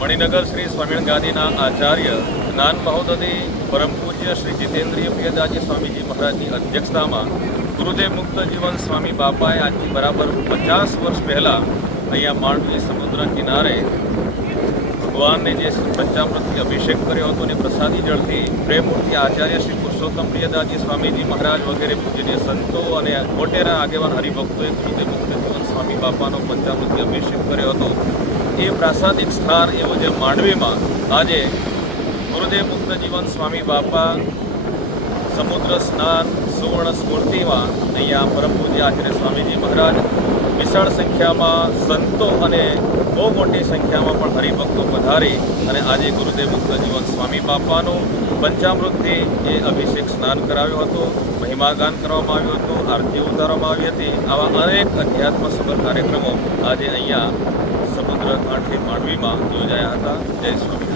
મણિનગર શ્રી સ્વામિનારાયણ ગાદીના આચાર્ય જ્ઞાન મહોદય પરમ પૂજ્ય શ્રી જીતેન્દ્રિય પ્રિયદાસજી સ્વામીજી મહારાજની અધ્યક્ષતામાં ગુરુદેવ મુક્ત જીવન સ્વામી બાપાએ આજથી બરાબર 50 વર્ષ પહેલાં અહીંયા માંડવી સમુદ્ર કિનારે ભગવાનને જે પંચામૃતથી અભિષેક કર્યો હતો અને પ્રસાદી જળથી પ્રેમમૂર્તિ આચાર્ય શ્રી પુરુષોત્તમ પ્રિયદાસજી સ્વામીજી મહારાજ વગેરે પૂજનીય સંતો અને મોટેરા આગેવાન હરિભક્તોએ ગુરુદેવ મુક્ત જીવન સ્વામી બાપાનો પંચામૃતથી અભિષેક કર્યો હતો। એ પ્રાસાદિક સ્થાન એવું જે માંડવીમાં આજે ગુરુદેવ મુક્ત જીવન સ્વામી બાપા સમુદ્ર સ્નાન સુવર્ણ સ્મૃતિમાં અહીંયા પરમ પૂજ્ય આચાર્ય સ્વામીજી મહારાજ વિશાળ સંખ્યામાં સંતો અને બહુ મોટી સંખ્યામાં પણ હરિભક્તો પધારી અને આજે ગુરુદેવ મુક્ત જીવન સ્વામી બાપાનું પંચામૃતથી એ અભિષેક સ્નાન કરાવ્યો હતો, મહિમાગાન કરવામાં આવ્યું હતું, આરતી ઉતારવામાં આવી હતી। આવા અનેક અધ્યાત્મ સભર કાર્યક્રમો આજે અહીંયા સમુદ્ર કાંઠે માંડવીમાં યોજાયા હતા। જય સ્વામી।